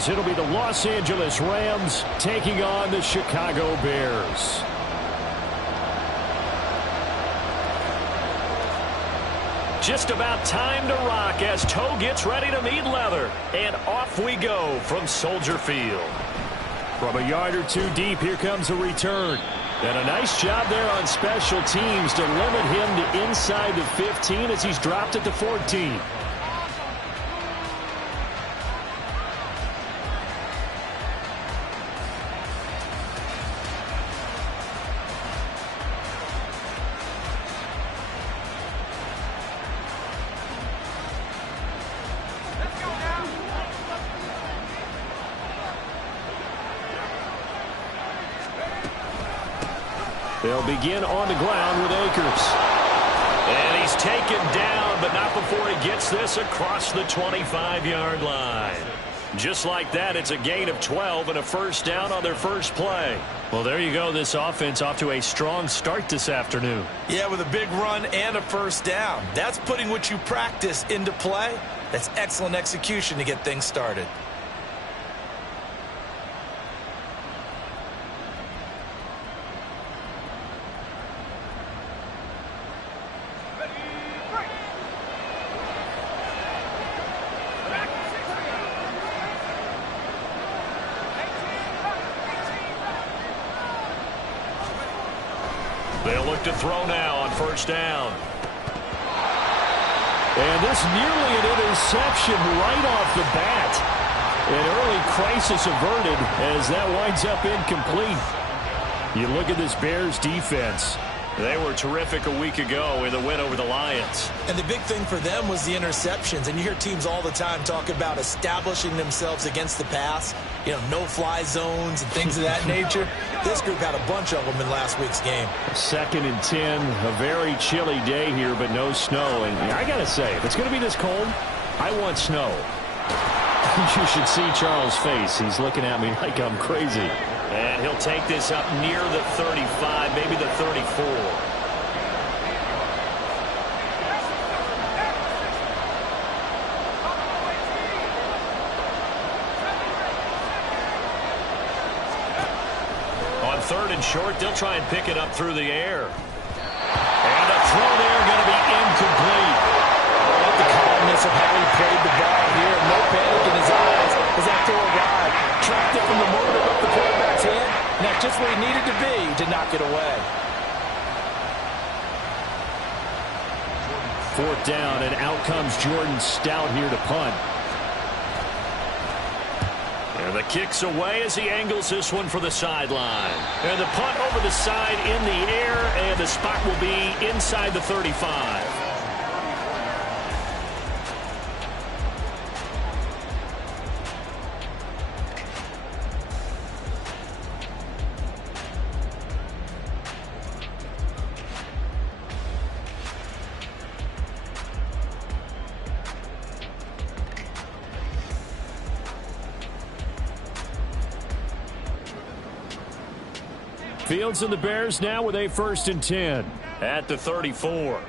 as it'll be the Los Angeles Rams taking on the Chicago Bears. Just about time to rock as toe gets ready to meet leather. And off we go from Soldier Field. From a yard or two deep, here comes a return. And a nice job there on special teams to limit him to inside the 15 as he's dropped at the 14. They'll begin on the ground with Akers. And he's taken down, but not before he gets this across the 25-yard line. Just like that, it's a gain of 12 and a first down on their first play. Well, there you go. This offense off to a strong start this afternoon. Yeah, with a big run and a first down. That's putting what you practice into play. That's excellent execution to get things started. They'll look to throw now on first down. And this nearly an interception right off the bat. An early crisis averted as that winds up incomplete. You look at this Bears defense. They were terrific a week ago in the win over the Lions. And the big thing for them was the interceptions. And you hear teams all the time talk about establishing themselves against the pass. You know, no-fly zones and things of that nature. This group had a bunch of them in last week's game. 2nd and 10, a very chilly day here, but no snow. And I got to say, if it's going to be this cold, I want snow. You should see Charles' face. He's looking at me like I'm crazy. And he'll take this up near the 35, maybe the 34. On 3rd and short, they'll try and pick it up through the air. And a throw there going to be incomplete. The calmness of how he played the ball here. No panic in his eyes as that throw arrived. Tracked it from the moment it left the quarterback's hand. And that's just where he needed to be to knock it away. 4th down, and out comes Jordan Stout here to punt. And the kick's away as he angles this one for the sideline. And the punt over the side in the air, and the spot will be inside the 35. Fields and the Bears now with a 1st and 10 at the 34.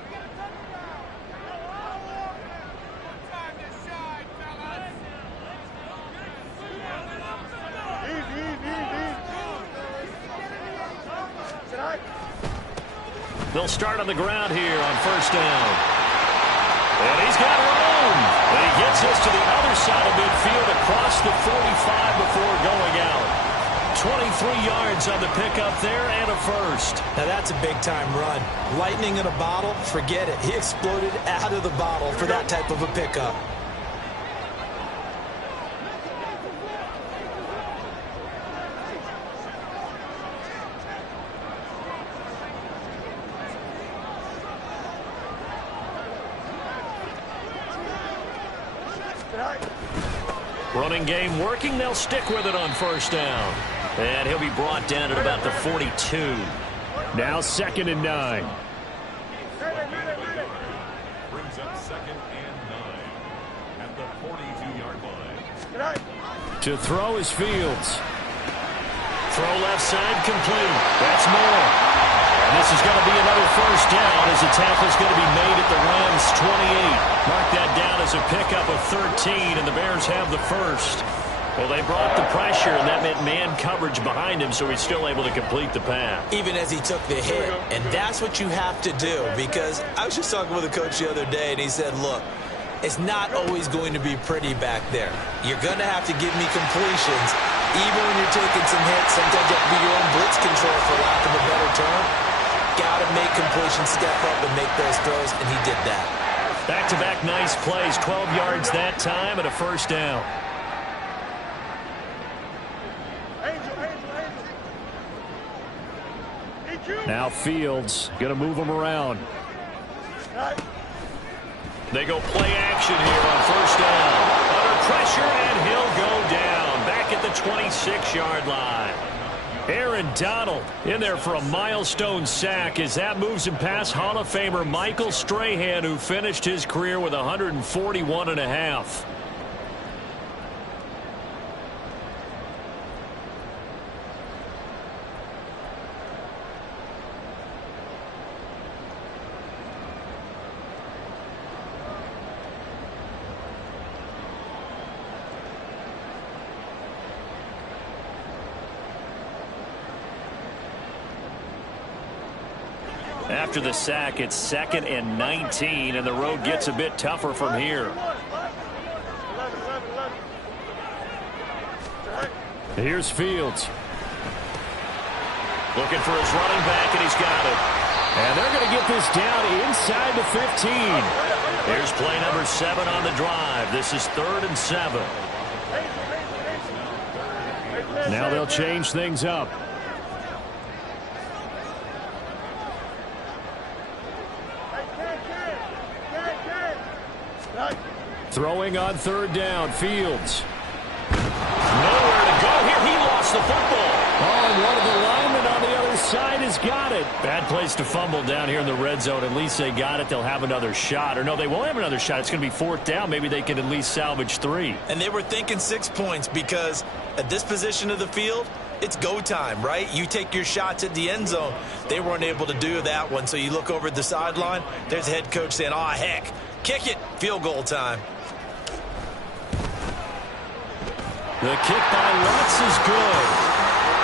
They'll start on the ground here on first down. And he's got room. And he gets this to the other side of midfield across the 45 before going out. 23 yards on the pickup there and a first. Now that's a big-time run. Lightning in a bottle, forget it. He exploded out of the bottle for that type of a pickup. Running game working. They'll stick with it on first down. And he'll be brought down at about the 42. Now 2nd and 9. Brings up 2nd and 9 at the 42-yard line. To throw is Fields. Throw left side complete. That's more. And this is going to be another first down as the tackle's going to be made at the Rams' 28. Mark that down as a pickup of 13, and the Bears have the first. Well, they brought the pressure, and that meant man coverage behind him, so he's still able to complete the pass. Even as he took the hit, and that's what you have to do, because I was just talking with a coach the other day, and he said, look, it's not always going to be pretty back there. You're going to have to give me completions, even when you're taking some hits. Sometimes you have to be your own blitz control, for lack of a better term. Got to make completions, step up, and make those throws, and he did that. Back-to-back nice plays, 12 yards that time, and a first down. Now Fields going to move him around. They go play action here on first down. Under pressure, and he'll go down. Back at the 26-yard line. Aaron Donald in there for a milestone sack as that moves him past Hall of Famer Michael Strahan, who finished his career with 141.5. After the sack, it's 2nd and 19, and the road gets a bit tougher from here. Here's Fields. Looking for his running back, and he's got it. And they're going to get this down inside the 15. Here's play number 7 on the drive. This is 3rd and 7. Now they'll change things up. Throwing on 3rd down, Fields. Nowhere to go here. He lost the football. Oh, and one of the linemen on the other side has got it. Bad place to fumble down here in the red zone. At least they got it. They'll have another shot. Or no, they won't have another shot. It's going to be 4th down. Maybe they can at least salvage 3. And they were thinking 6 points because at this position of the field, it's go time, right? You take your shots at the end zone. They weren't able to do that one. So you look over at the sideline. There's the head coach saying, oh, heck, kick it. Field goal time. The kick by Lutz is good.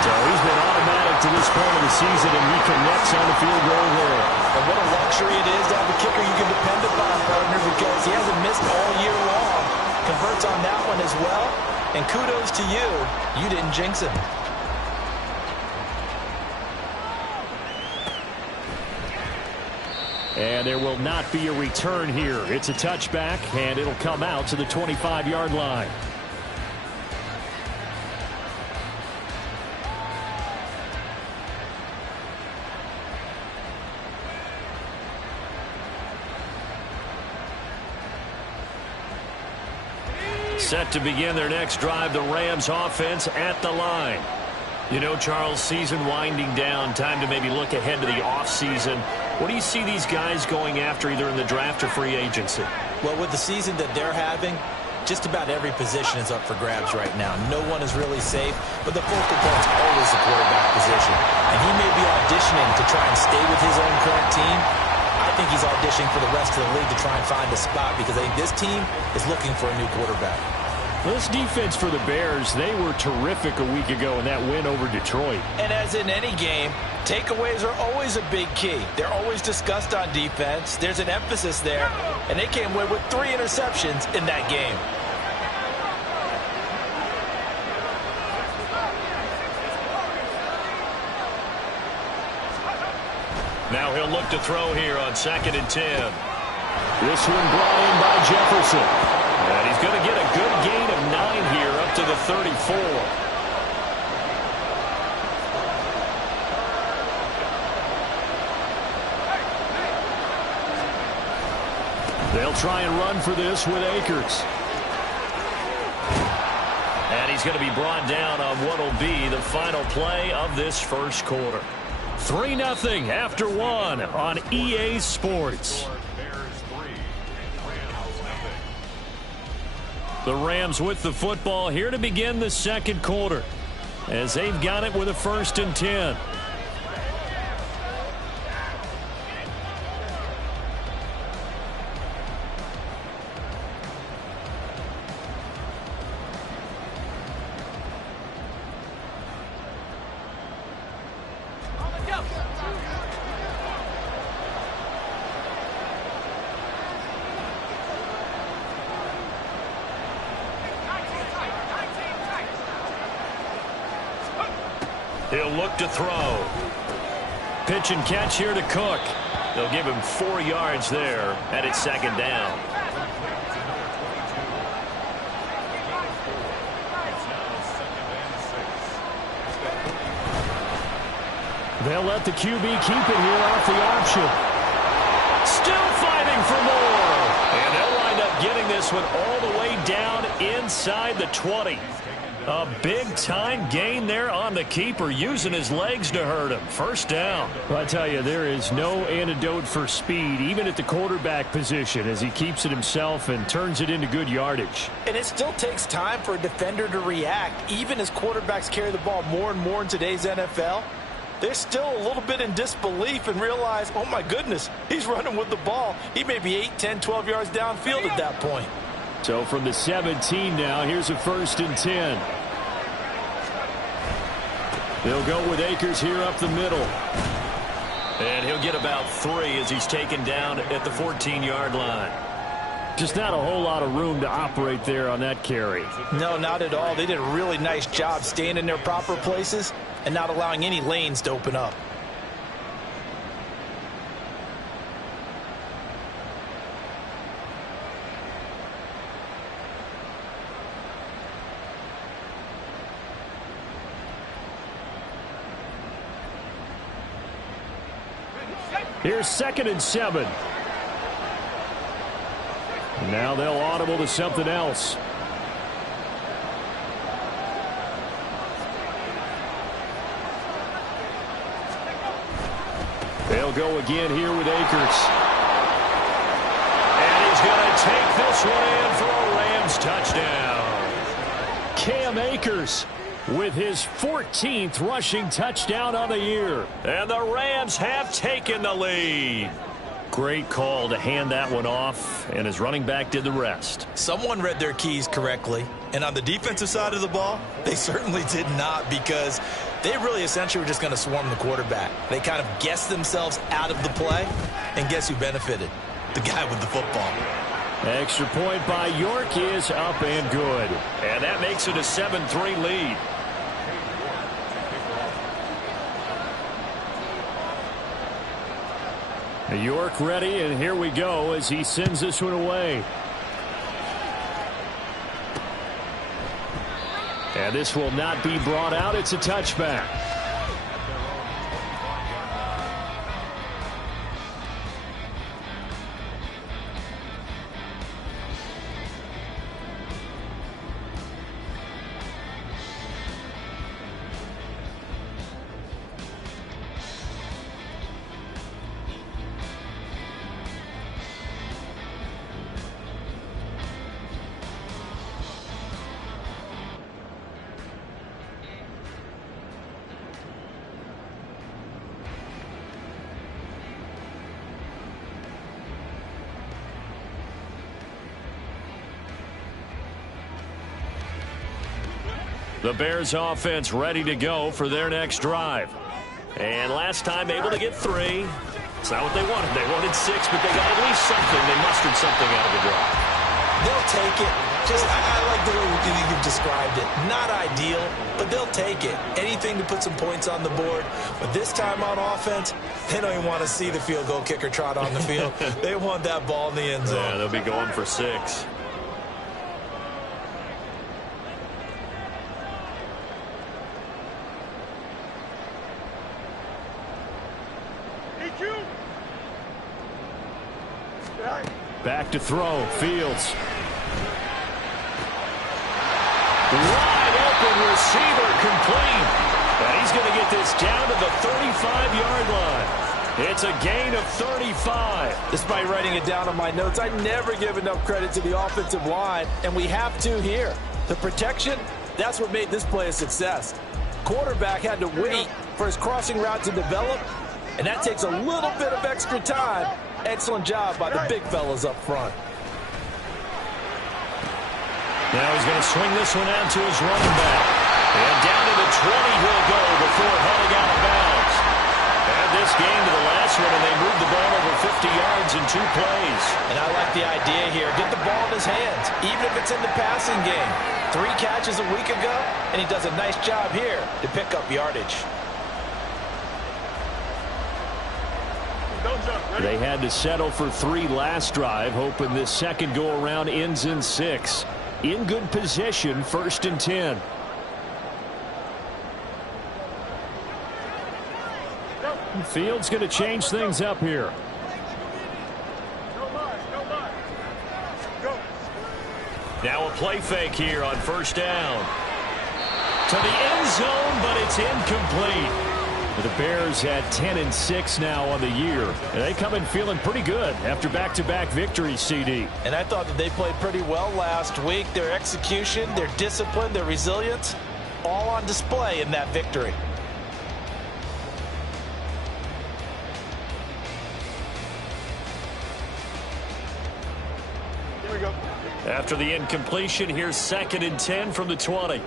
So he's been automatic to this point of the season, and he connects on the field goal there. And what a luxury it is to have a kicker you can depend upon, partner, because he hasn't missed all year long. Converts on that one as well. And kudos to you. You didn't jinx him. And there will not be a return here. It's a touchback, and it'll come out to the 25-yard line. Set to begin their next drive, the Rams offense at the line. You know, Charles, season winding down, time to maybe look ahead to the offseason. What do you see these guys going after, either in the draft or free agency? Well, with the season that they're having, just about every position is up for grabs right now. No one is really safe, but the focal point's always the quarterback position. And he may be auditioning to try and stay with his own current team. I think he's auditioning for the rest of the league to try and find a spot because I think this team is looking for a new quarterback. This defense for the Bears, they were terrific a week ago in that win over Detroit. And as in any game, takeaways are always a big key. They're always discussed on defense. There's an emphasis there, and they came away with 3 interceptions in that game. Now he'll look to throw here on 2nd and 10. This one brought in by Jefferson. And he's going to get a good gain of 9 here up to the 34. They'll try and run for this with Akers. And he's going to be brought down on what will be the final play of this first quarter. 3-0 after 1 on EA Sports. The Rams with the football here to begin the second quarter as they've got it with a 1st and 10. He'll look to throw. Pitch and catch here to Cook. They'll give him 4 yards there, and it's second down. They'll let the QB keep it here off the option. Still fighting for more. And they'll wind up getting this one all the way down inside the 20. A big-time gain there on the keeper, using his legs to hurt him. First down. Well, I tell you, there is no antidote for speed, even at the quarterback position, as he keeps it himself and turns it into good yardage. And it still takes time for a defender to react. Even as quarterbacks carry the ball more and more in today's NFL, they're still a little bit in disbelief and realize, oh, my goodness, he's running with the ball. He may be 8, 10, 12 yards downfield at that point. So from the 17 now, here's a 1st and 10. They'll go with Akers here up the middle. And he'll get about 3 as he's taken down at the 14-yard line. Just not a whole lot of room to operate there on that carry. No, not at all. They did a really nice job staying in their proper places and not allowing any lanes to open up. Here's 2nd and 7. Now they'll audible to something else. They'll go again here with Akers. And he's going to take this one in for a Rams touchdown. Cam Akers with his 14th rushing touchdown on the year. And the Rams have taken the lead. Great call to hand that one off, and his running back did the rest. Someone read their keys correctly, and on the defensive side of the ball, they certainly did not, because they really essentially were just going to swarm the quarterback. They kind of guessed themselves out of the play, and guess who benefited? The guy with the football. Extra point by York is up and good. And that makes it a 7-3 lead. York ready, and here we go as he sends this one away. And this will not be brought out. It's a touchback. The Bears offense ready to go for their next drive. And last time able to get 3. It's not what they wanted. They wanted 6, but they got at least something. They mustered something out of the drive. They'll take it. I like the way you've described it. Not ideal, but they'll take it. Anything to put some points on the board. But this time on offense, they don't even want to see the field goal kicker trot on the field. They want that ball in the end zone. Yeah, they'll be going for 6. Back to throw. Fields. Wide open receiver, complete. And he's going to get this down to the 35-yard line. It's a gain of 35. Despite writing it down on my notes, I never give enough credit to the offensive line, and we have to here. The protection, that's what made this play a success. Quarterback had to wait for his crossing route to develop, and that takes a little bit of extra time. Excellent job by the big fellas up front. Now he's going to swing this one out to his running back. And down to the 20 he'll go before heading out of bounds. Add this game to the last one, and they moved the ball over 50 yards in 2 plays. And I like the idea here. Get the ball in his hands, even if it's in the passing game. 3 catches a week ago, and he does a nice job here to pick up yardage. They had to settle for 3 last drive, hoping this second go-around ends in 6. In good position, 1st and 10. Fields going to change things up here. Now a play fake here on 1st down. To the end zone, but it's incomplete. The Bears at 10-6 now on the year. And they come in feeling pretty good after back-to-back victories, CD. And I thought that they played pretty well last week. Their execution, their discipline, their resilience, all on display in that victory. Here we go. After the incompletion, here's 2nd and 10 from the 20.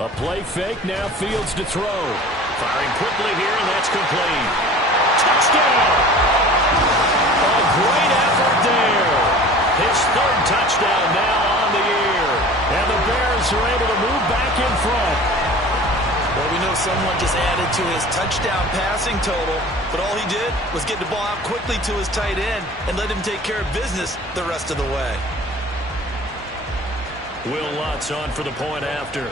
A play fake, now Fields to throw. Firing quickly here, and that's complete. Touchdown! A great effort there. His 3rd touchdown now on the year. And the Bears are able to move back in front. Well, we know someone just added to his touchdown passing total, but all he did was get the ball out quickly to his tight end and let him take care of business the rest of the way. Will Lutz on for the point after.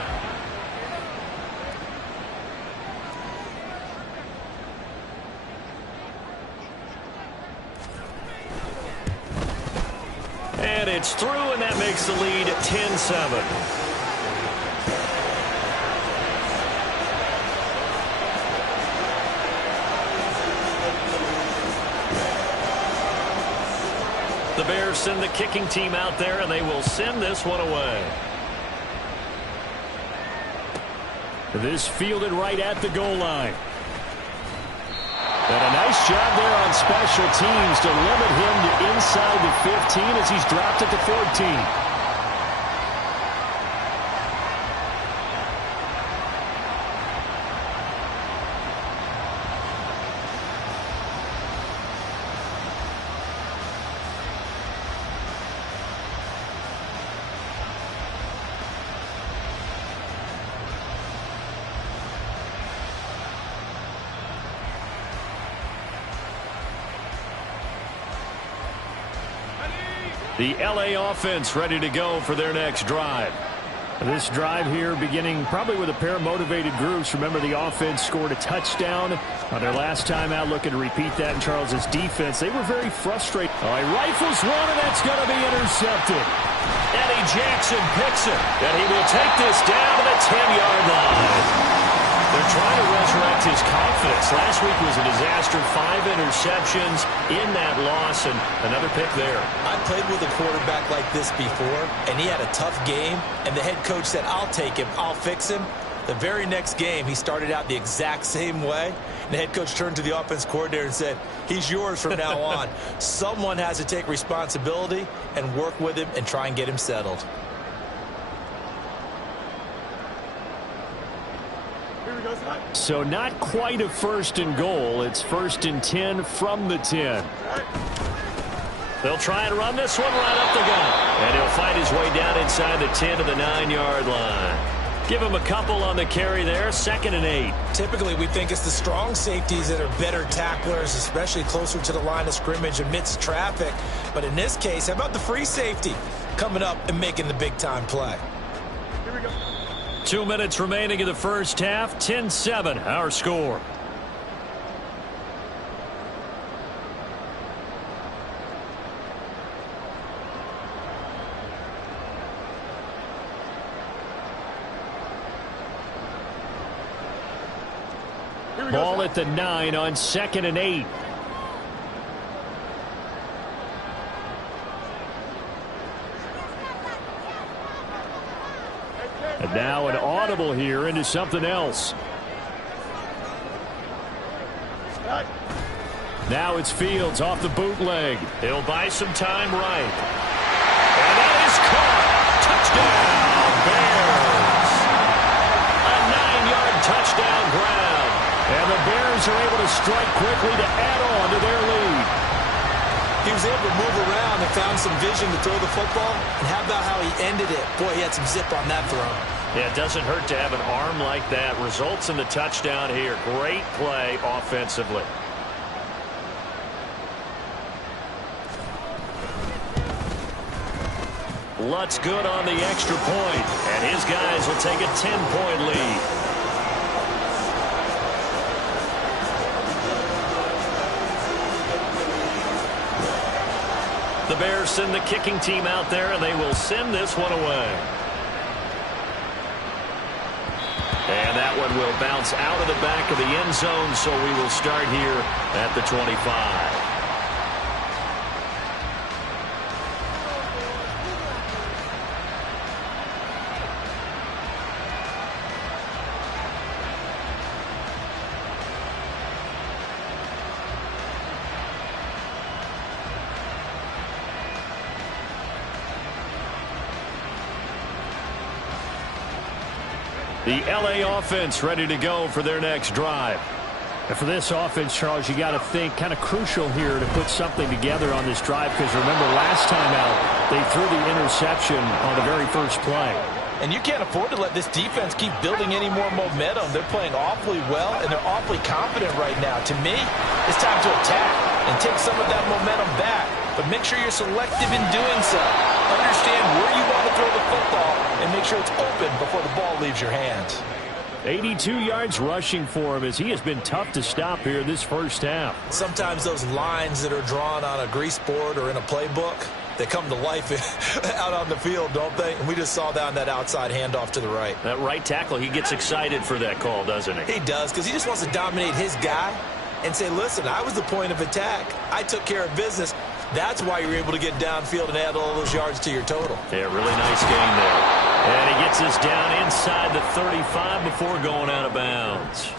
And it's through, and that makes the lead 10-7. The Bears send the kicking team out there, and they will send this one away. This fielded right at the goal line. And a nice job there on special teams to limit him to inside the 15 as he's dropped at the 14. The LA offense ready to go for their next drive. This drive here beginning probably with a pair of motivated groups. Remember, the offense scored a touchdown on their last time out, looking to repeat that in Charles's defense. They were very frustrated. Oh, he rifles one, and that's going to be intercepted. Eddie Jackson picks it, and he will take this down to the 10-yard line. They're trying to resurrect his confidence. Last week was a disaster. 5 interceptions in that loss, and another pick there. I played with a quarterback like this before, and he had a tough game, and the head coach said, I'll take him, I'll fix him. The very next game, he started out the exact same way. And the head coach turned to the offense coordinator and said, he's yours from now on. Someone has to take responsibility and work with him and try and get him settled. So not quite a 1st and goal. It's 1st and 10 from the 10. They'll try and run this one right up the gut. And he'll fight his way down inside the 10 to the 9-yard line. Give him a couple on the carry there. 2nd and 8. Typically, we think it's the strong safeties that are better tacklers, especially closer to the line of scrimmage amidst traffic. But in this case, how about the free safety coming up and making the big-time play? Here we go. 2 minutes remaining in the first half. 10-7, our score. Ball at the 9 on 2nd and 8. And now an audible here into something else. Now it's Fields off the bootleg. He'll buy some time right. And that is caught. Touchdown, Bears. A 9-yard touchdown grab. And the Bears are able to strike quickly to add on to their lead. He was able to move around and found some vision to throw the football. And how about how he ended it? Boy, he had some zip on that throw. Yeah, it doesn't hurt to have an arm like that. Results in the touchdown here. Great play offensively. Lutz good on the extra point, and his guys will take a 10-point lead. The Bears send the kicking team out there, and they will send this one away. And that one will bounce out of the back of the end zone, so we will start here at the 25. The L.A. offense ready to go for their next drive. And for this offense, Charles, you got to think kind of crucial here to put something together on this drive, because remember last time out they threw the interception on the very first play. And you can't afford to let this defense keep building any more momentum. They're playing awfully well, and they're awfully confident right now. To me, it's time to attack and take some of that momentum back. But make sure you're selective in doing so. Understand where you want to throw the football and make sure it's open before the ball leaves your hands. 82 yards rushing for him, as he has been tough to stop here this first half. Sometimes those lines that are drawn on a grease board or in a playbook, they come to life out on the field, don't they? And we just saw that on that outside handoff to the right. That right tackle, he gets excited for that call, doesn't he? He does, because he just wants to dominate his guy and say, listen, I was the point of attack. I took care of business. That's why you're able to get downfield and add all those yards to your total. Yeah, really nice gain there. And he gets us down inside the 35 before going out of bounds.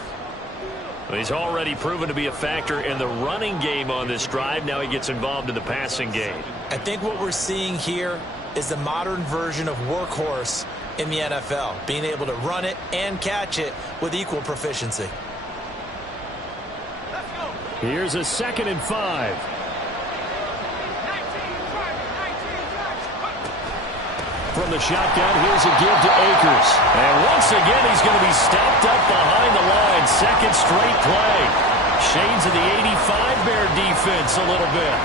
Well, he's already proven to be a factor in the running game on this drive. Now he gets involved in the passing game. I think what we're seeing here is the modern version of workhorse in the NFL, being able to run it and catch it with equal proficiency. Here's a 2nd and 5. From the shotgun, here's a give to Akers. And once again, he's going to be stopped up behind the line. Second straight play. Shades of the 85 Bear defense a little bit.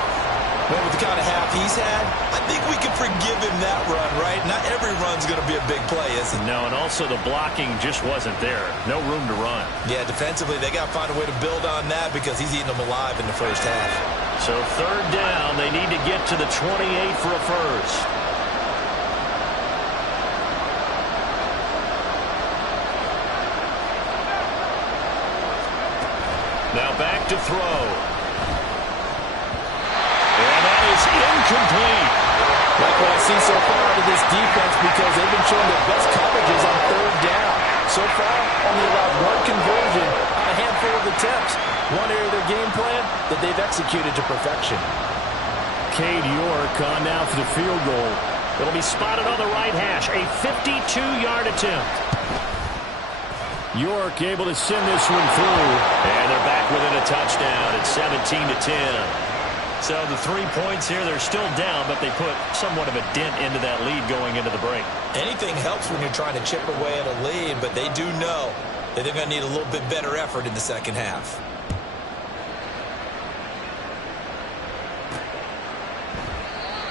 But with the kind of half he's had, I think we can forgive him that run, right? Not every run's going to be a big play, is it? No, and also the blocking just wasn't there. No room to run. Yeah, defensively, they got to find a way to build on that because he's eating them alive in the first half. So 3rd down, they need to get to the 28 for a first. Now back to throw. And that is incomplete. Like what I see so far out of this defense, because they've been showing their best coverages on 3rd down. So far, only allowed 1 conversion on a handful of attempts. One area of their game plan that they've executed to perfection. Cade York on now for the field goal. It'll be spotted on the right hash. A 52-yard attempt. York able to send this one through. And they're back within a touchdown. It's 17-10. So the 3 points here, they're still down, but they put somewhat of a dent into that lead going into the break. Anything helps when you're trying to chip away at a lead, but they do know that they're going to need a little bit better effort in the second half.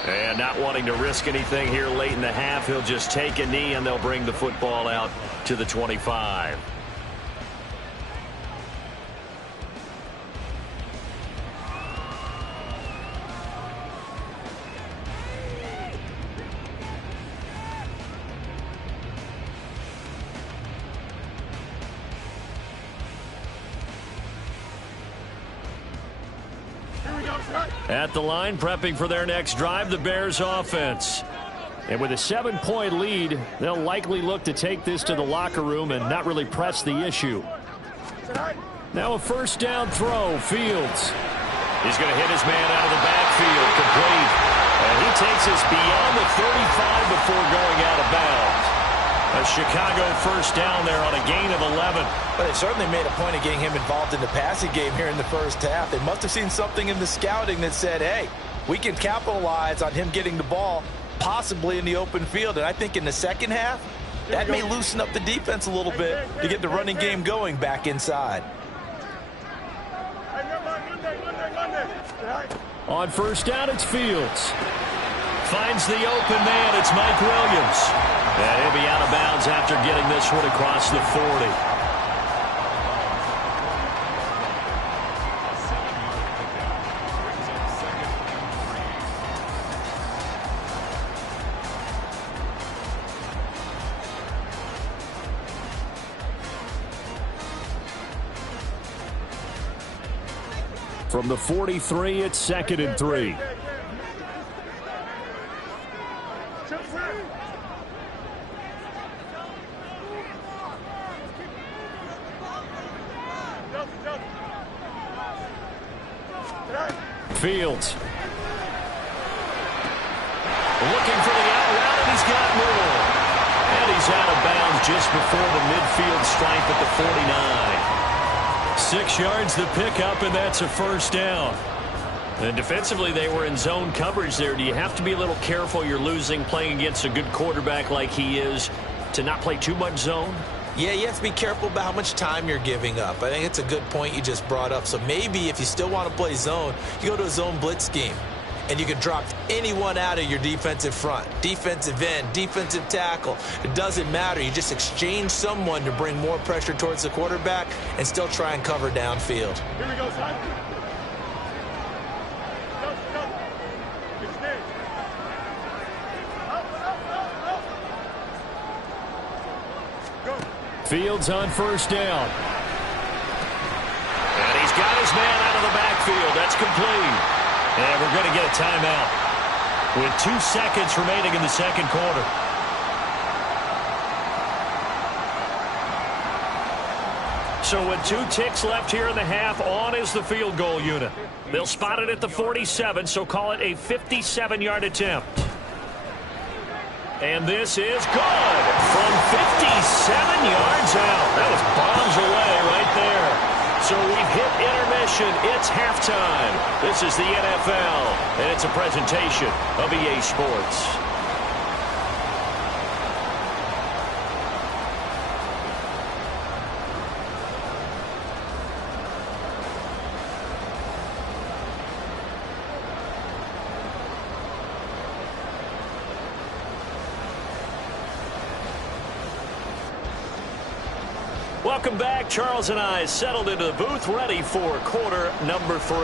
And not wanting to risk anything here late in the half, he'll just take a knee and they'll bring the football out to the 25. At the line, prepping for their next drive, the Bears offense. And with a 7-point lead, they'll likely look to take this to the locker room and not really press the issue. Now a 1st down throw, Fields. He's going to hit his man out of the backfield, complete. And he takes us beyond the 35 before going out of bounds. A Chicago 1st down there on a gain of 11. But they certainly made a point of getting him involved in the passing game here in the first half. They must have seen something in the scouting that said, hey, we can capitalize on him getting the ball possibly in the open field. And I think in the second half, that may loosen up the defense a little bit to get the running game going back inside. On first down, it's Fields. Finds the open man. It's Mike Williams. And he'll be out of bounds after getting this one across the 40. From the 43, it's 2nd and 3. Fields. Looking for the out route, and he's got more. And he's out of bounds just before the midfield stripe at the 49. 6 yards the pickup, and that's a first down. And defensively, they were in zone coverage there. Do you have to be a little careful? You're losing playing against a good quarterback like he is to not play too much zone? Yeah, you have to be careful about how much time you're giving up. I think it's a good point you just brought up. So maybe if you still want to play zone, you go to a zone blitz scheme. And you can drop anyone out of your defensive front. Defensive end, defensive tackle. It doesn't matter. You just exchange someone to bring more pressure towards the quarterback and still try and cover downfield. Here we go, son. Fields on first down. And he's got his man out of the backfield. That's complete. And we're going to get a timeout with 2 seconds remaining in the second quarter. So with 2 ticks left here in the half, on is the field goal unit. They'll spot it at the 47, so call it a 57-yard attempt. And this is good from 57 yards out. That was bombs away right there. So we've hit intermission. It's halftime. This is the NFL, and it's a presentation of EA Sports. Welcome back. Charles and I settled into the booth, ready for quarter number 3.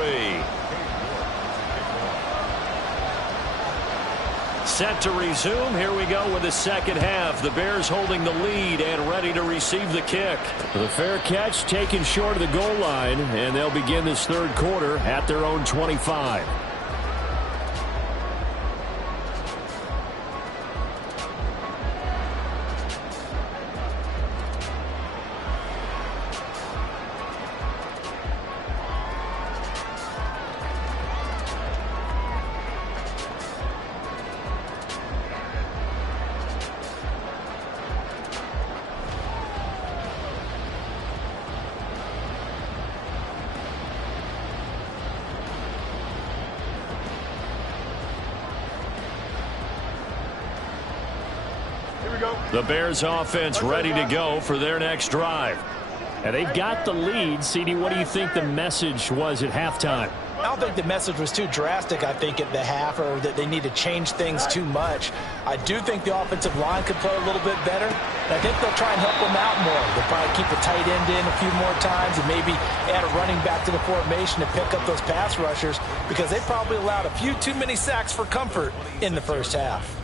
Set to resume. Here we go with the second half. The Bears holding the lead and ready to receive the kick. The fair catch taken short of the goal line, and they'll begin this third quarter at their own 25. The Bears offense ready to go for their next drive. And they've got the lead. CD, what do you think the message was at halftime? I don't think the message was too drastic, I think, at the half, or that they need to change things too much. I do think the offensive line could play a little bit better. And I think they'll try and help them out more. They'll probably keep the tight end in a few more times and maybe add a running back to the formation to pick up those pass rushers, because they probably allowed a few too many sacks for comfort in the first half.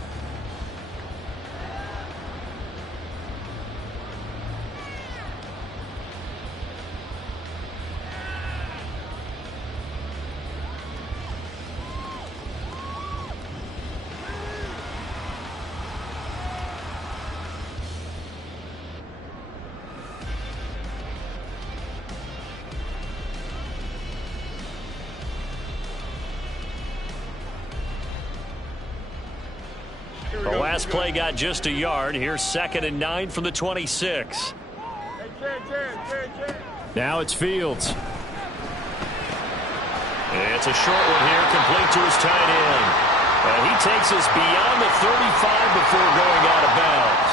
The last play got just a yard. Here's 2nd and 9 from the 26. Now it's Fields. It's a short one here, complete to his tight end. And he takes us beyond the 35 before going out of bounds.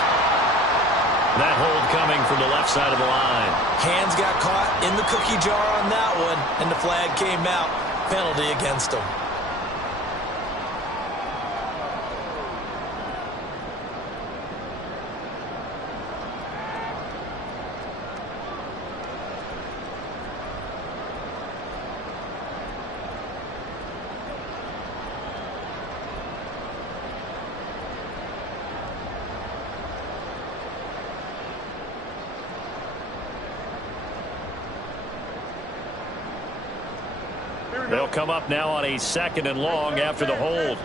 from the left side of the line. Hands got caught in the cookie jar on that one, and the flag came out. Penalty against him. They'll come up now on a 2nd and long after the hold.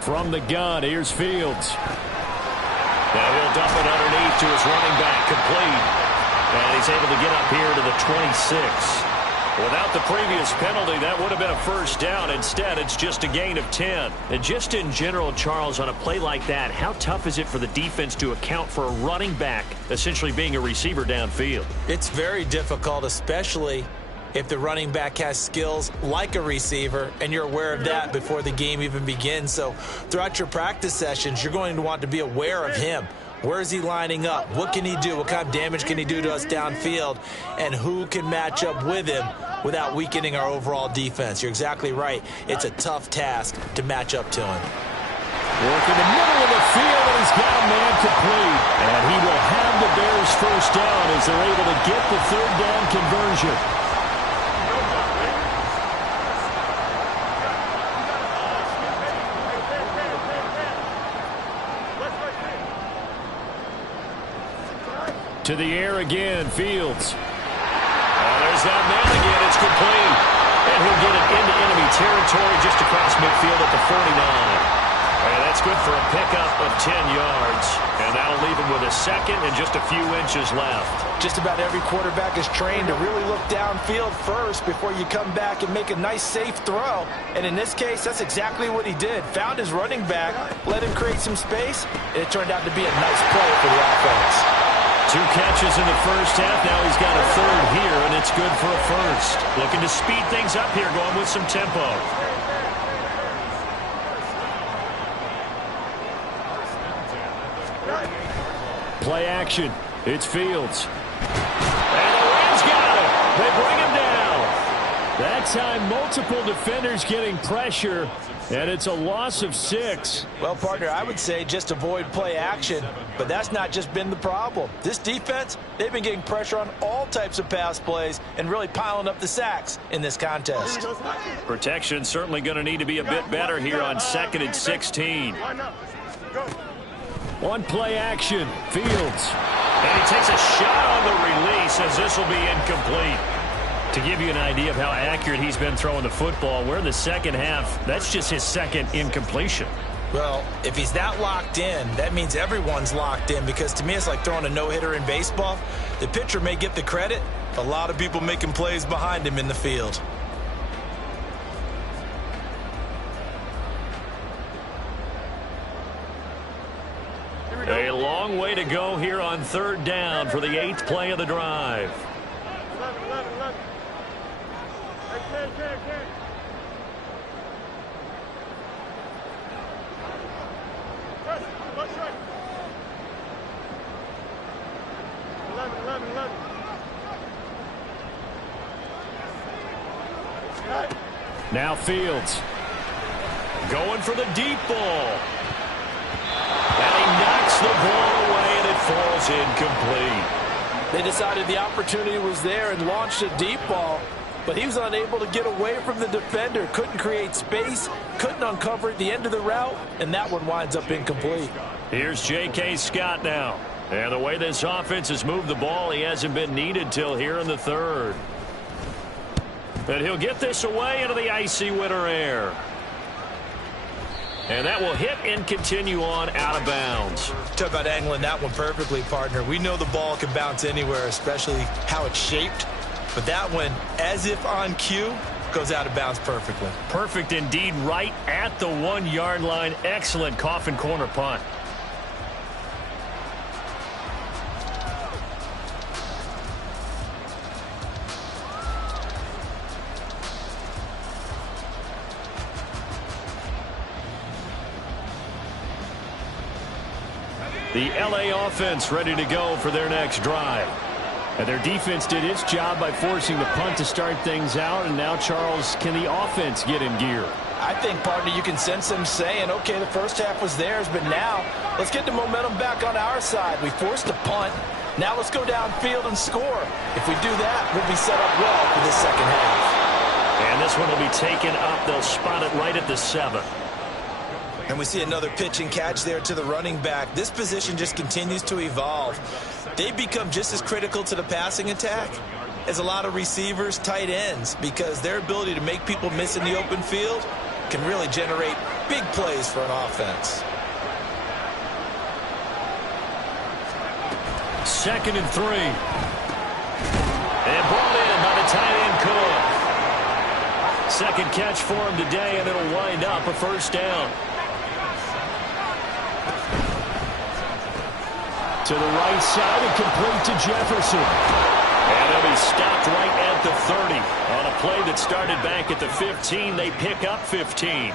From the gun, here's Fields. Now he'll dump it underneath to his running back, complete. And he's able to get up here to the 26. Without the previous penalty, that would have been a first down. Instead, it's just a gain of 10. And just in general, Charles, on a play like that, how tough is it for the defense to account for a running back essentially being a receiver downfield? It's very difficult, especially if the running back has skills like a receiver, and you're aware of that before the game even begins. So throughout your practice sessions, you're going to want to be aware of him. Where is he lining up? What can he do? What kind of damage can he do to us downfield? And who can match up with him without weakening our overall defense? You're exactly right. It's a tough task to match up to him. Work in the middle of the field, and he's got a man complete. And he will have the Bears first down as they're able to get the 3rd down conversion. To the air again, Fields. Oh, there's that man again. It's complete. And he'll get it into enemy territory just across midfield at the 49. And that's good for a pickup of 10 yards. And that'll leave him with a 2nd and just a few inches left. Just about every quarterback is trained to really look downfield first before you come back and make a nice, safe throw. And in this case, that's exactly what he did. Found his running back, let him create some space, and it turned out to be a nice play for the offense. 2 catches in the first half. Now he's got a 3rd here, and it's good for a 1st. Looking to speed things up here, going with some tempo. Play action. It's Fields. And the Rams got him. They bring him down. That time, multiple defenders getting pressure, and it's a loss of 6. Well, partner, I would say just avoid play action, but that's not just been the problem. This defense, they've been getting pressure on all types of pass plays and really piling up the sacks in this contest. Protection certainly going to need to be a bit better here on 2nd and 16. On play action, Fields. And he takes a shot on the release as this will be incomplete. To give you an idea of how accurate he's been throwing the football, we're in the second half. That's just his 2nd incompletion. Well, if he's that locked in, that means everyone's locked in, because to me it's like throwing a no-hitter in baseball. The pitcher may get the credit, a lot of people making plays behind him in the field. A long way to go here on 3rd down for the 8th play of the drive. Now Fields going for the deep ball. And he knocks the ball away, and it falls incomplete. They decided the opportunity was there and launched a deep ball, but he was unable to get away from the defender. Couldn't create space, couldn't uncover at the end of the route, and that one winds up incomplete. Here's J.K. Scott now. And the way this offense has moved the ball, he hasn't been needed till here in the 3rd. And he'll get this away into the icy winter air. And that will hit and continue on out of bounds. Talk about angling that one perfectly, partner. We know the ball can bounce anywhere, especially how it's shaped. But that one, as if on cue, goes out of bounds perfectly. Perfect indeed, right at the 1-yard line. Excellent coffin corner punt. The LA offense ready to go for their next drive. And their defense did its job by forcing the punt to start things out. And now, Charles, can the offense get in gear? I think, partner, you can sense them saying, okay, the first half was theirs, but now let's get the momentum back on our side. We forced a punt. Now let's go downfield and score. If we do that, we'll be set up well for this second half. And this one will be taken up. They'll spot it right at the 7. And we see another pitch and catch there to the running back. This position just continues to evolve. They've become just as critical to the passing attack as a lot of receivers, tight ends, because their ability to make people miss in the open field can really generate big plays for an offense. 2nd and 3. And brought in by the tight end Cook. Second catch for him today, and it'll wind up a first down. To the right side and complete to Jefferson. And he'll be stopped right at the 30. On a play that started back at the 15, they pick up 15.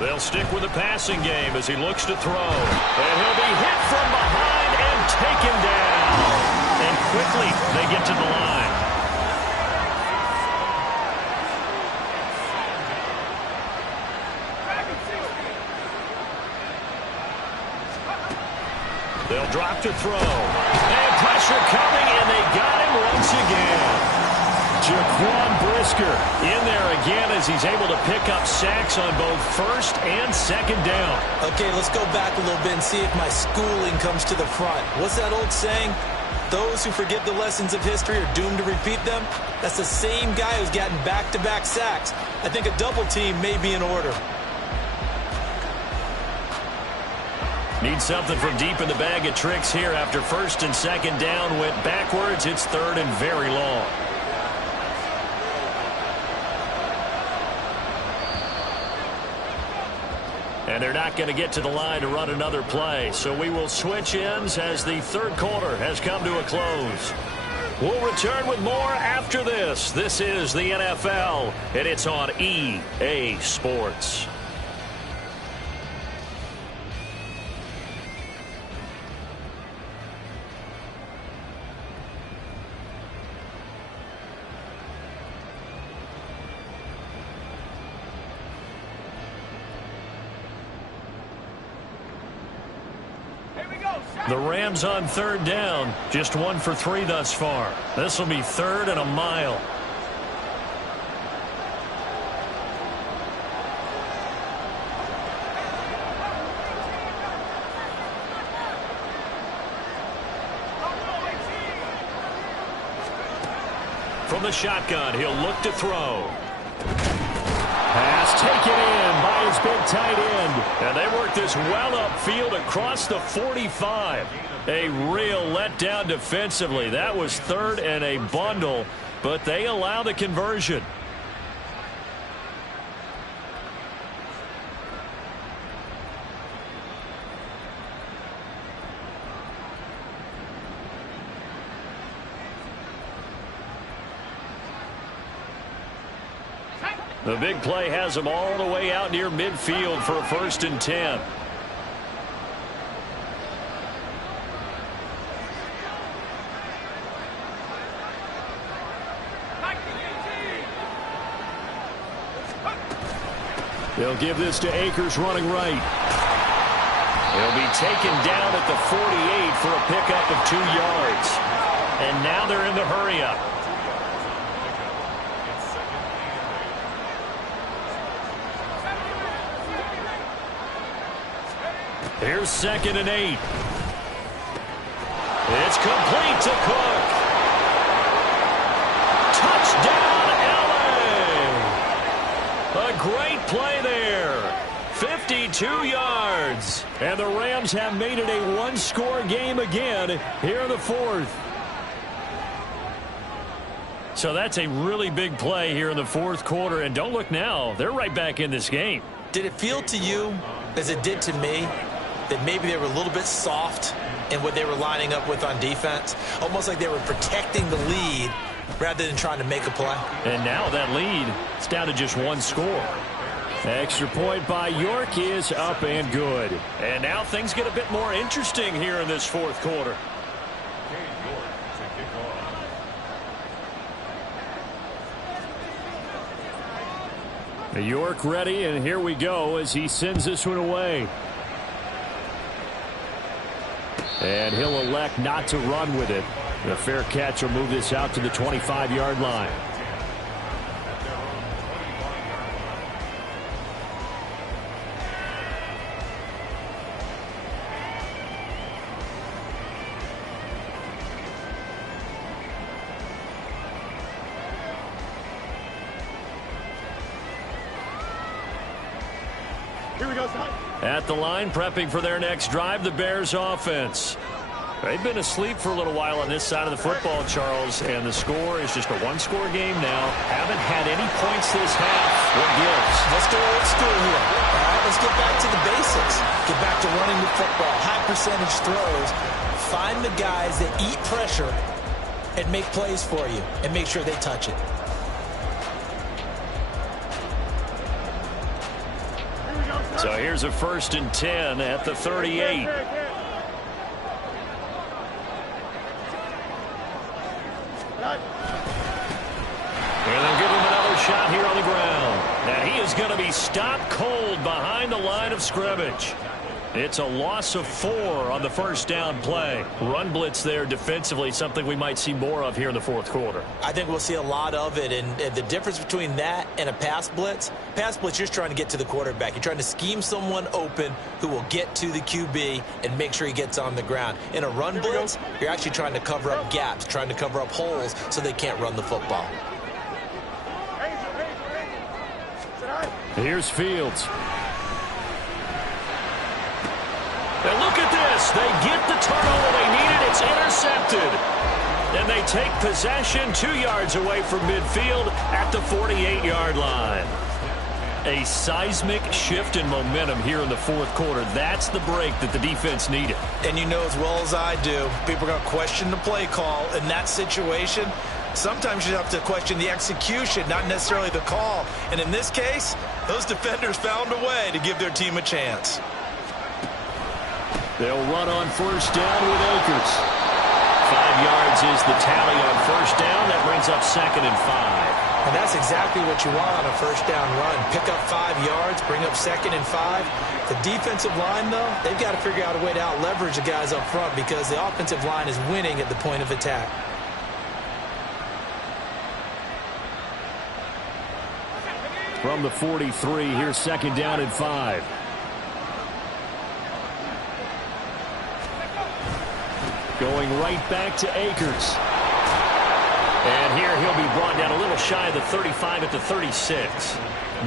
They'll stick with the passing game as he looks to throw. And he'll be hit from behind and taken down. And quickly they get to the line. They'll drop to throw. And pressure coming, and they got him once again. Jaquan Brisker in there again as he's able to pick up sacks on both first and second down. Okay, let's go back a little bit and see if my schooling comes to the front. What's that old saying? Those who forget the lessons of history are doomed to repeat them. That's the same guy who's gotten back-to-back sacks. I think a double team may be in order. Need something from deep in the bag of tricks here after first and second down went backwards. It's third and very long. And they're not going to get to the line to run another play. So we will switch ends as the third quarter has come to a close. We'll return with more after this. This is the NFL, and it's on EA Sports. The Rams on third down, just 1 for 3 thus far. This will be third and a mile. From the shotgun, he'll look to throw. Pass taken in by his big tight end. And they work this well upfield across the 45. A real letdown defensively. That was third and a bundle, but they allow the conversion. The big play has them all the way out near midfield for a 1st and 10. They'll give this to Akers running right. He'll be taken down at the 48 for a pickup of 2 yards. And now they're in the hurry-up. Here's 2nd and 8. It's complete to Cook. Touchdown, LA! A great play there. 52 yards. And the Rams have made it a one-score game again here in the 4th. So that's a really big play here in the 4th quarter. And don't look now. They're right back in this game. Did it feel to you, as it did to me, that maybe they were a little bit soft in what they were lining up with on defense? Almost like they were protecting the lead rather than trying to make a play. And now that lead is down to just 1 score. Extra point by York is up and good. And now things get a bit more interesting here in this fourth quarter. York ready, and here we go as he sends this one away. And he'll elect not to run with it. The fair catch will move this out to the 25-yard line. At the line, prepping for their next drive, the Bears offense. They've been asleep for a little while on this side of the football, Charles, and the score is just a one-score game now. Haven't had any points this half. What gives? Let's go old school here. All right, let's get back to the basics. Get back to running the football, high percentage throws. Find the guys that eat pressure and make plays for you, and make sure they touch it. So here's a 1st and 10 at the 38. And they'll give him another shot here on the ground. And he is going to be stopped cold behind the line of scrimmage. It's a loss of 4 on the first down play. Run blitz there defensively, something we might see more of here in the fourth quarter. I think we'll see a lot of it, and the difference between that and a pass blitz, you're just trying to get to the quarterback. You're trying to scheme someone open who will get to the QB and make sure he gets on the ground. In a run blitz, you're actually trying to cover up gaps, trying to cover up holes so they can't run the football. Here's Fields. And look at this. They get the turnover they needed. It's intercepted. And they take possession 2 yards away from midfield at the 48-yard line. A seismic shift in momentum here in the fourth quarter. That's the break that the defense needed. And you know as well as I do, people are going to question the play call in that situation. Sometimes you have to question the execution, not necessarily the call. And in this case, those defenders found a way to give their team a chance. They'll run on first down with Akers. 5 yards is the tally on first down. That brings up 2nd and 5. And that's exactly what you want on a first down run. Pick up 5 yards, bring up 2nd and 5. The defensive line, though, they've got to figure out a way to out-leverage the guys up front because the offensive line is winning at the point of attack. From the 43, here's 2nd down and 5. Going right back to Akers. And here he'll be brought down a little shy of the 35 at the 36.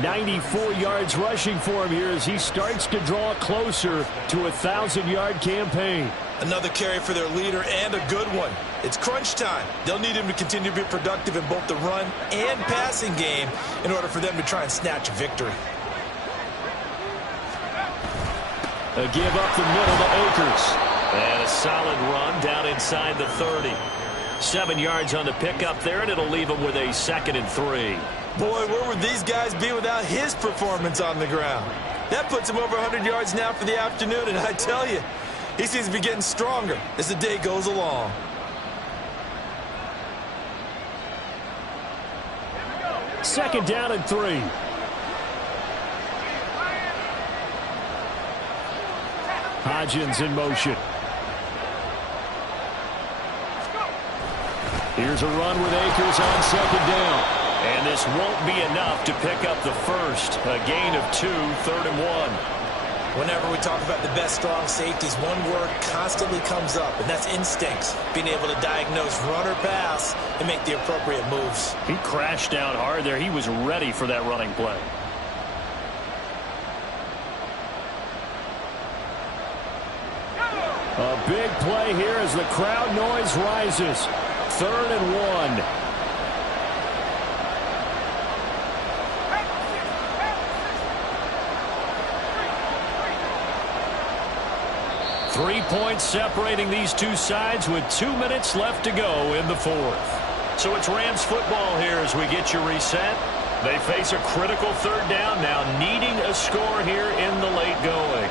94 yards rushing for him here as he starts to draw closer to a 1,000-yard campaign. Another carry for their leader and a good one. It's crunch time. They'll need him to continue to be productive in both the run and passing game in order for them to try and snatch a victory. A give up the middle to Akers. And a solid run down inside the 30. 7 yards on the pickup there, and it'll leave him with a 2nd and 3. Boy, where would these guys be without his performance on the ground? That puts him over 100 yards now for the afternoon, and I tell you, he seems to be getting stronger as the day goes along. Second down and 3. Hodgins in motion. Here's a run with Akers on 2nd down. And this won't be enough to pick up the first. A gain of 2, 3rd and 1. Whenever we talk about the best strong safeties, one word constantly comes up, and that's instincts. Being able to diagnose run or pass and make the appropriate moves. He crashed down hard there. He was ready for that running play. A big play here as the crowd noise rises. 3rd and 1. 3 points separating these two sides with 2 minutes left to go in the fourth. So it's Rams football here as we get you reset. They face a critical third down now, needing a score here in the late going.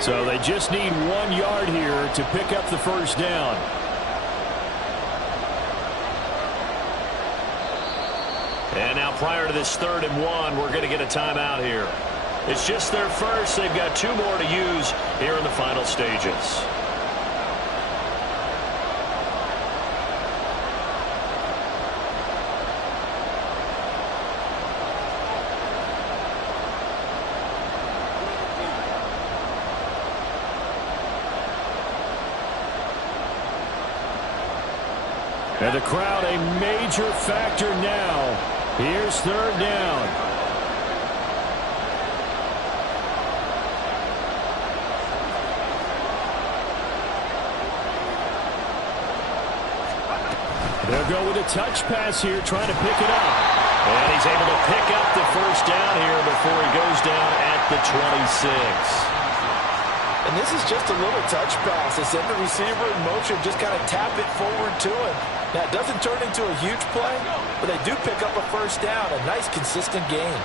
So they just need 1 yard here to pick up the first down. And now prior to this 3rd and 1, we're going to get a timeout here. It's just their first. They've got 2 more to use here in the final stages. And the crowd a major factor now. Here's 3rd down. They'll go with a touch pass here, trying to pick it up. And he's able to pick up the first down here before he goes down at the 26. And this is just a little touch pass. They send the receiver in motion, just kind of tap it forward to him. Now, it doesn't turn into a huge play, but they do pick up a first down. A nice, consistent gain.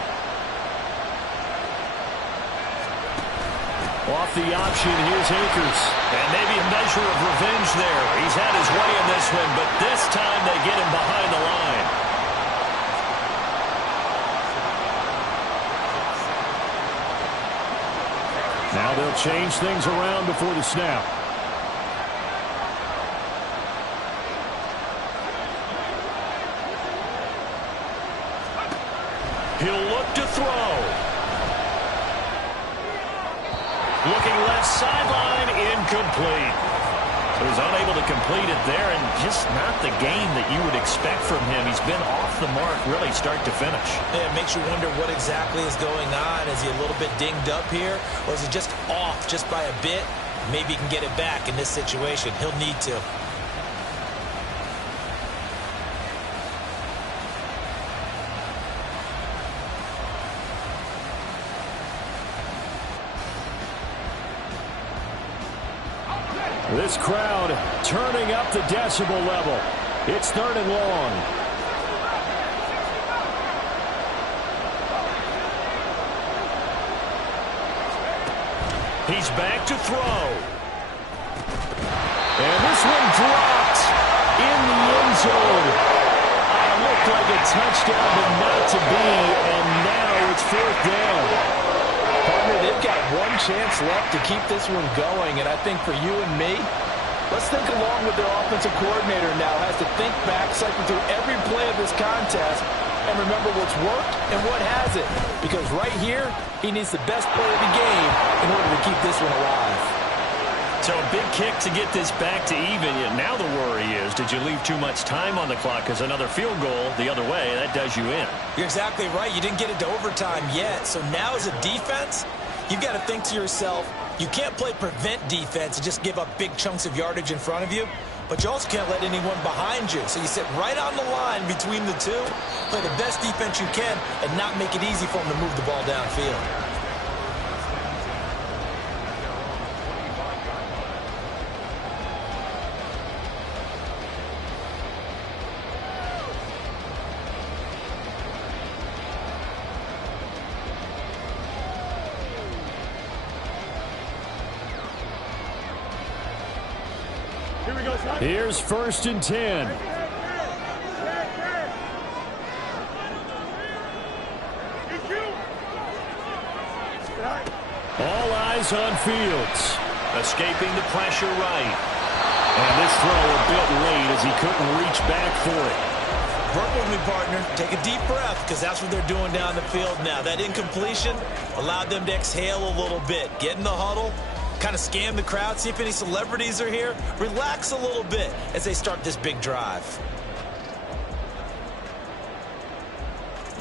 Off the option, here's Akers. And maybe a measure of revenge there. He's had his way in this one, but this time they get him behind the line. Now they'll change things around before the snap. He'll look to throw. Looking left sideline, incomplete. So he's unable to complete it there, and just not the game that you would expect from him. He's been off the mark really start to finish. Yeah, it makes you wonder what exactly is going on. Is he a little bit dinged up here, or is he just off just by a bit? Maybe he can get it back in this situation. He'll need to. This crowd turning up the decibel level. It's 3rd and long. He's back to throw. And this one dropped in the end zone. It looked like a touchdown, but not to be. And now it's 4th down. Partner, they've got 1 chance left to keep this one going, and I think for you and me, let's think along with their offensive coordinator now. Has to think back, cycle through every play of this contest, and remember what's worked and what hasn't. Because right here, he needs the best play of the game in order to keep this one alive. So a big kick to get this back to even. Now the worry is, did you leave too much time on the clock? Because another field goal the other way, that does you in. You're exactly right. You didn't get it to overtime yet. So now as a defense, you've got to think to yourself, you can't play prevent defense and just give up big chunks of yardage in front of you. But you also can't let anyone behind you. So you sit right on the line between the two, play the best defense you can, and not make it easy for them to move the ball downfield. Here's 1st and 10. All eyes on Fields. Escaping the pressure right. And this throw a bit late as he couldn't reach back for it. Work with me, partner. Take a deep breath, because that's what they're doing down the field now. That incompletion allowed them to exhale a little bit. Get in the huddle. Kind of scan the crowd, see if any celebrities are here. Relax a little bit as they start this big drive.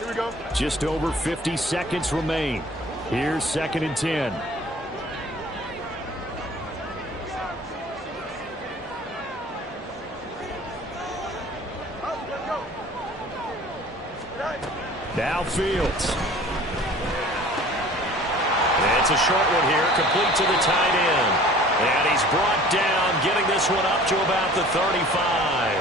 Here we go. Just over 50 seconds remain. Here's 2nd and 10. Now Fields. It's a short one here, complete to the tight end. And he's brought down, getting this one up to about the 35.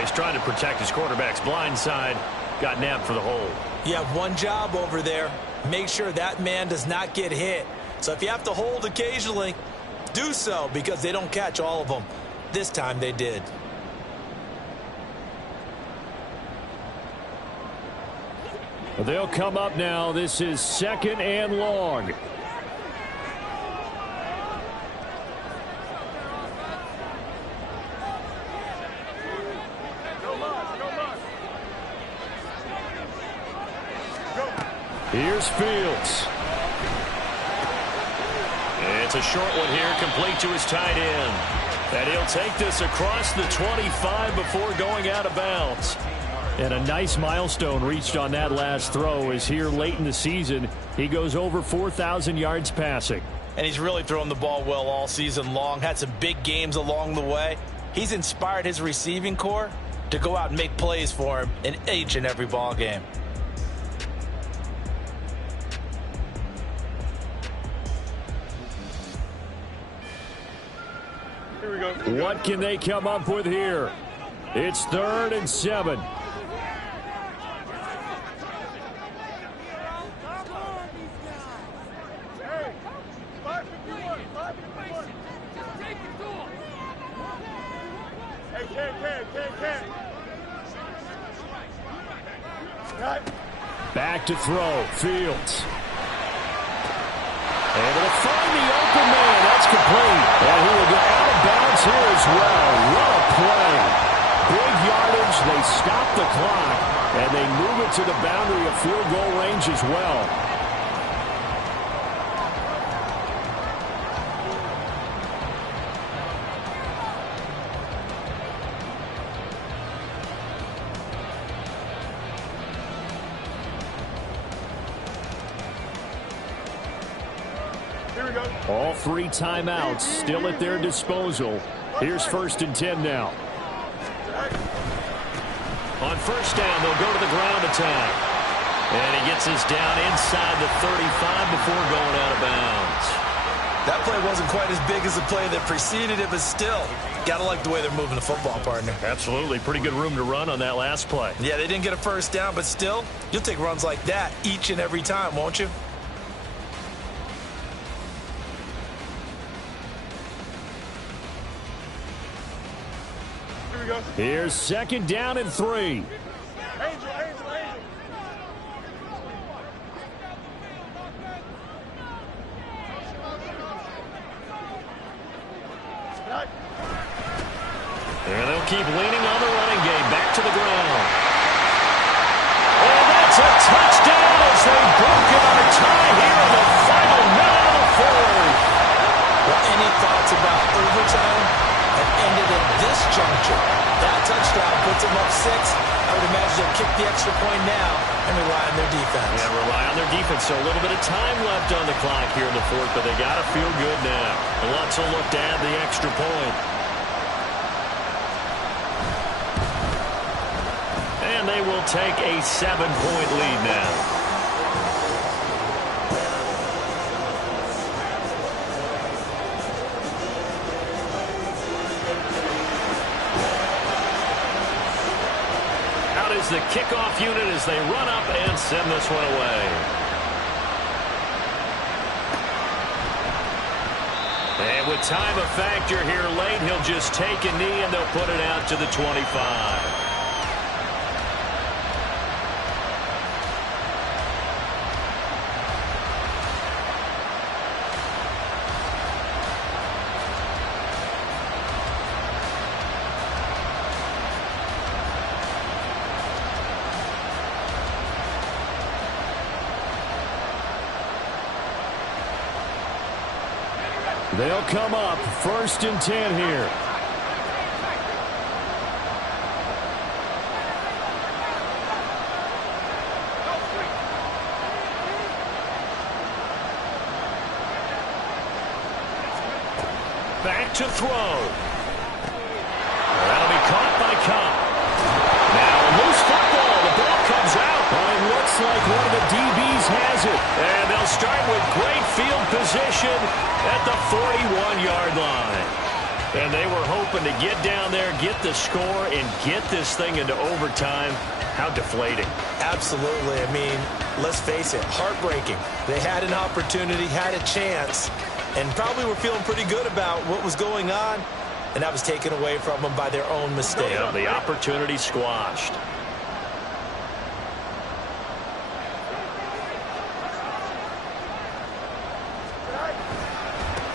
He's trying to protect his quarterback's blind side. Got nabbed for the hold. You have one job over there. Make sure that man does not get hit. So if you have to hold occasionally, do so, because they don't catch all of them. This time they did. They'll come up now. This is 2nd and long. Here's Fields. It's a short one here, complete to his tight end. And he'll take this across the 25 before going out of bounds. And a nice milestone reached on that last throw is here late in the season. He goes over 4,000 yards passing. And he's really thrown the ball well all season long. Had some big games along the way. He's inspired his receiving corps to go out and make plays for him in each and every ball game. Here we go. What can they come up with here? It's 3rd and 7. Back to throw. Fields. Able to find the open man. That's complete. And he will get out of bounds here as well. What a play. Big yardage. They stop the clock. And they move it to the boundary of field goal range as well. All 3 timeouts still at their disposal. Here's 1st and 10 now. On 1st down, they'll go to the ground attack. And he gets this down inside the 35 before going out of bounds. That play wasn't quite as big as the play that preceded it, but still, gotta like the way they're moving the football, partner. Absolutely. Pretty good room to run on that last play. Yeah, they didn't get a 1st down, but still, you'll take runs like that each and every time, won't you? Here's 2nd down and 3. And they'll keep leaning on the running game. Back to the ground. And that's a touchdown as they've broken our tie here in the final minute of the 4th. Well, any thoughts about overtime have ended at this juncture. That touchdown puts them up 6. I would imagine they'll kick the extra point now and rely on their defense. Yeah, rely on their defense. So a little bit of time left on the clock here in the 4th, but they got to feel good now. And Lutz will look to add the extra point. And they will take a 7-point lead now. The kickoff unit as they run up and send this one away. And with time a factor here late, he'll just take a knee and they'll put it out to the 25. They'll come up 1st and 10 here. to throw. That'll be caught by Cup. Now a loose football. The ball comes out. Well, it looks like one of the DBs has it. And they'll start with great field position at the 41-yard line. And they were hoping to get down there, get the score, and get this thing into overtime. How deflating. Absolutely. I mean, let's face it, heartbreaking. They had an opportunity, had a chance, and probably were feeling pretty good about what was going on, and that was taken away from them by their own mistake. Yeah, the opportunity squashed.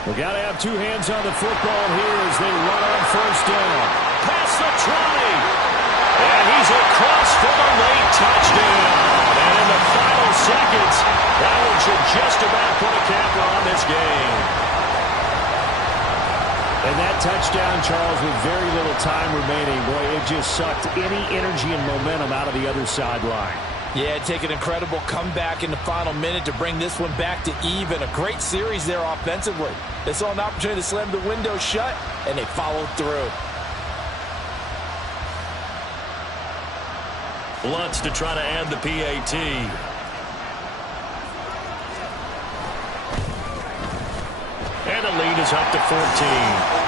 We got to have two hands on the football here as they run on first down. Past the 20. And he's across for the late touchdown. And in the final seconds, that one should just about put a capper on this game. And that touchdown, Charles, with very little time remaining, boy, it just sucked any energy and momentum out of the other sideline. Yeah, take an incredible comeback in the final minute to bring this one back to even. A great series there offensively. They saw an opportunity to slam the window shut, and they followed through. Blitz to try to add the PAT. And the lead is up to 14.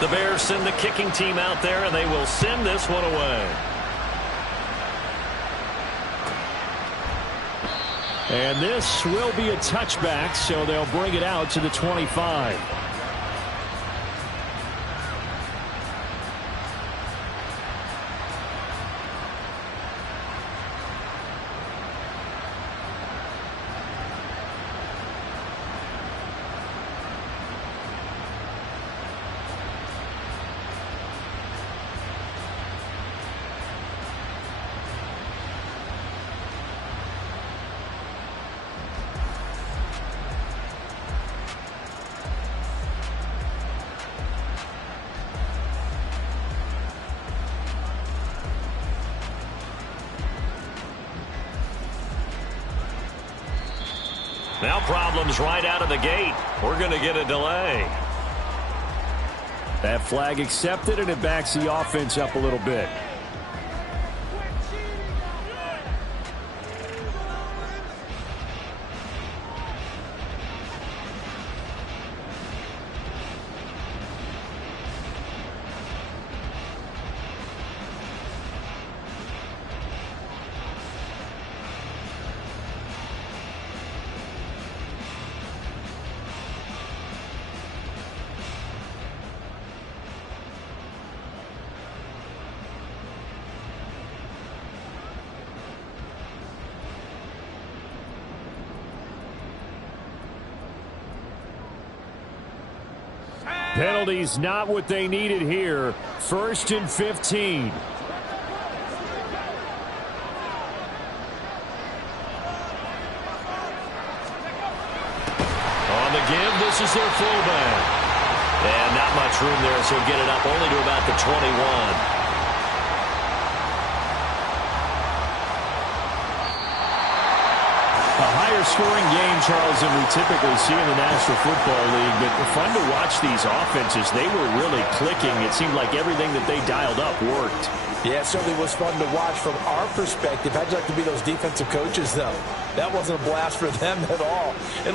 The Bears send the kicking team out there, and they will send this one away. And this will be a touchback, so they'll bring it out to the 25. Now problems right out of the gate. We're going to get a delay. That flag accepted, and it backs the offense up a little bit. Penalties not what they needed here. 1st and 15. On the give, this is their fullback. And not much room there, so get it up only to about the 21. A higher scoring game, Charles, than we typically see in the National Football League. But fun to watch these offenses. They were really clicking. It seemed like everything that they dialed up worked. Yeah, it certainly was fun to watch from our perspective. How'd you like to be those defensive coaches, though? That wasn't a blast for them at all. And